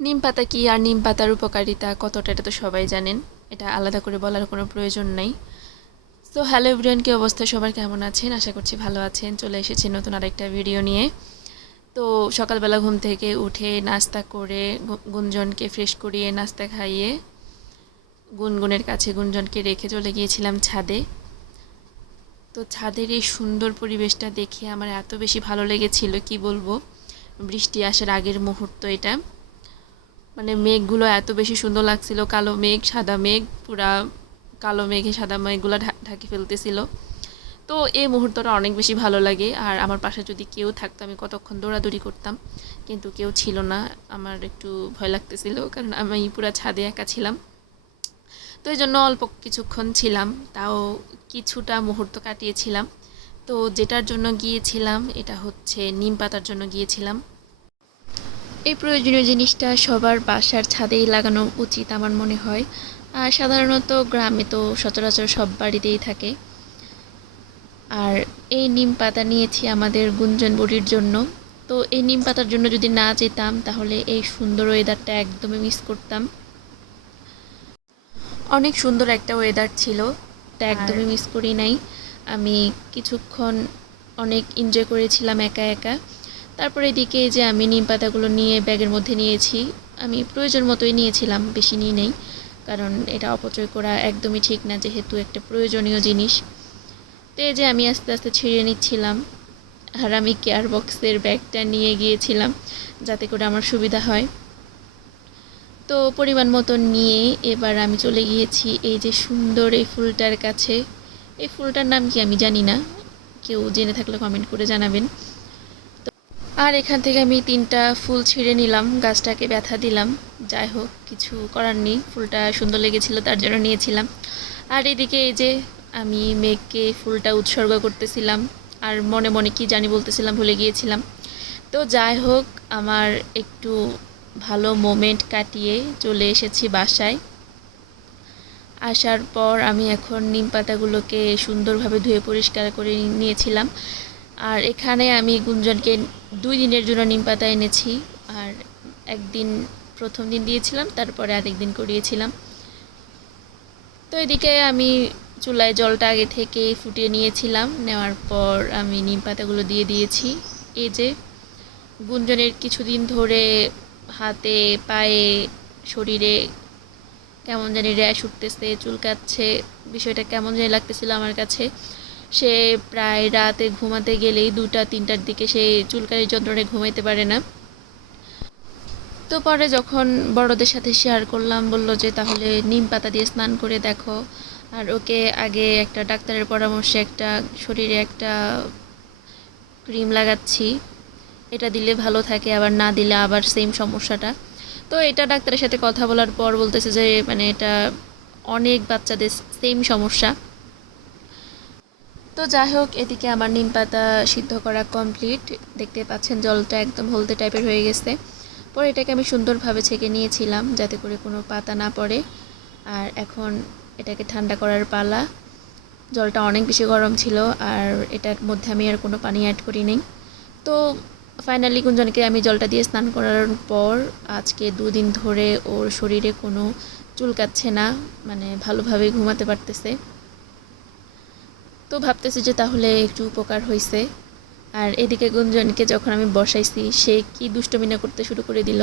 নিম পাতা কি আর নিম পাতার উপকারিতা কতটা এটা তো সবাই জানেন। এটা আলাদা করে বলার কোনো প্রয়োজন নেই। সো হ্যালো এভরিয়ান কি অবস্থা? সবার কেমন আছেন? আশা করছি ভালো আছেন। চলে এসেছি নতুন আরেকটা ভিডিও নিয়ে। তো, সকালবেলা ঘুম থেকে উঠে নাস্তা করে গুঞ্জনকে ফ্রেশ করিয়ে নাস্তা খাইয়ে গুনগুনের কাছে গুঞ্জনকে রেখে চলে গিয়েছিলাম ছাদে। তো, ছাদের এই সুন্দর পরিবেশটা দেখে আমার এত বেশি ভালো লেগেছিল, কি বলব? বৃষ্টি আসার আগের মুহূর্ত এটা। মানে মেঘগুলো এত বেশি সুন্দর লাগছিল। কালো মেঘ, সাদা মেঘ, পুরা কালো মেঘে, সাদা মেঘগুলো ঢাকি ফেলতেছিল। তো এই মুহূর্তটা অনেক বেশি ভালো লাগে। আর আমার পাশে যদি কেউ থাকতো, আমি কতক্ষণ দৌড়াদৌড়ি করতাম। কিন্তু কেউ ছিল না। আমার একটু ভয় লাগতেছিল, কারণ আমি পুরা ছাদে একা ছিলাম। তো এই জন্য অল্প কিছুক্ষণ ছিলাম। তাও কিছুটা মুহূর্ত কাটিয়েছিলাম। তো যেটার জন্য গিয়েছিলাম, এটা হচ্ছে নিম পাতার জন্য গিয়েছিলাম। এই প্রয়োজনীয় জিনিসটা সবার বাসার ছাদেই লাগানো উচিত আমার মনে হয়। আর সাধারণত গ্রামে তো সচরাচর সব বাড়িতেই থাকে। আর এই নিম পাতা নিয়েছি আমাদের গুঞ্জন বুড়ির জন্য। তো এই নিম পাতার জন্য যদি না যেতাম তাহলে এই সুন্দর ওয়েদারটা একদমই মিস করতাম। অনেক সুন্দর একটা ওয়েদার ছিল তা একদমই মিস করি নাই। আমি কিছুক্ষণ অনেক এনজয় করেছিলাম একা একা। তারপরে এদিকে যে আমি নিম পাতাগুলো নিয়ে ব্যাগের মধ্যে নিয়েছি, আমি প্রয়োজন মতোই নিয়েছিলাম, বেশি নিয়ে নেই। কারণ এটা অপচয় করা একদমই ঠিক না, যেহেতু একটা প্রয়োজনীয় জিনিস। তো যে আমি আস্তে আস্তে ছিঁড়ে নিচ্ছিলাম আর আমি কেয়ার বক্সের ব্যাগটা নিয়ে গিয়েছিলাম যাতে করে আমার সুবিধা হয়। তো পরিমাণ মতো নিয়ে এবার আমি চলে গিয়েছি এই যে সুন্দর এই ফুলটার কাছে। এই ফুলটার নাম কি আমি জানি না, কেউ জেনে থাকলে কমেন্ট করে জানাবেন। আর এখান থেকে আমি তিনটা ফুল ছিঁড়ে নিলাম, গাছটাকে ব্যথা দিলাম। যাই হোক, কিছু করার নেই, ফুলটা সুন্দর লেগেছিল, তার জন্য নিয়েছিলাম। আর এদিকে এই যে আমি মেঘকে ফুলটা উৎসর্গ করতেছিলাম, আর মনে মনে কি জানি বলতেছিলাম, ভুলে গিয়েছিলাম। তো যাই হোক, আমার একটু ভালো মোমেন্ট কাটিয়ে চলে এসেছি বাসায়। আসার পর আমি এখন নিম পাতাগুলোকে সুন্দরভাবে ধুয়ে পরিষ্কার করে নিয়েছিলাম। আর এখানে আমি গুঞ্জনকে দুই দিনের জন্য নিম পাতা এনেছি। আর একদিন প্রথম দিন দিয়েছিলাম, তারপরে আরেক দিন করিয়েছিলাম। তো এদিকে আমি চুলায় জলটা আগে থেকে ফুটিয়ে নিয়েছিলাম। নেওয়ার পর আমি নিম পাতাগুলো দিয়ে দিয়েছি। এই যে গুঞ্জনের কিছুদিন ধরে হাতে, পায়ে, শরীরে কেমন জানি র্যাশ উঠতেছে, চুলকাচ্ছে, বিষয়টা কেমন জানি লাগতেছিল আমার কাছে। সে প্রায় রাতে ঘুমাতে গেলেই দুটা, তিনটার দিকে সে চুলকানির যন্ত্রণায় ঘুমাইতে পারে না। তো পরে যখন বড়দের সাথে শেয়ার করলাম, বলল যে তাহলে নিম পাতা দিয়ে স্নান করে দেখো। আর ওকে আগে একটা ডাক্তারের পরামর্শে একটা শরীরে একটা ক্রিম লাগাচ্ছি। এটা দিলে ভালো থাকে, আবার না দিলে আবার সেম সমস্যাটা। তো এটা ডাক্তারের সাথে কথা বলার পর বলতেছে যে মানে এটা অনেক বাচ্চাদের সেম সমস্যা। তো যাই হোক এদিকে আমার নিম পাতা সিদ্ধ করা কমপ্লিট দেখতে পাচ্ছেন জলটা একদম হলদে টাইপের হয়ে গেছে। পরে এটাকে আমি সুন্দরভাবে ছেঁকে নিয়েছিলাম যাতে করে কোনো পাতা না পড়ে। আর এখন এটাকে ঠান্ডা করার পালা। জলটা অনেক বেশি গরম ছিল আর এটার মধ্যে আমি আর কোনো পানি অ্যাড করি নেই। তো ফাইনালি গুঞ্জনকে আমি জলটা দিয়ে স্নান করার পর আজকে দুদিন ধরে ওর শরীরে কোনো চুলকাচ্ছে না মানে ভালোভাবে ঘুমাতে পারতেছে। তো ভাবতেছি যে তাহলে একটু উপকার হয়েছে আর এদিকে গুঞ্জনকে যখন আমি বসাইছি, সে কি দুষ্টমিনা করতে শুরু করে দিল।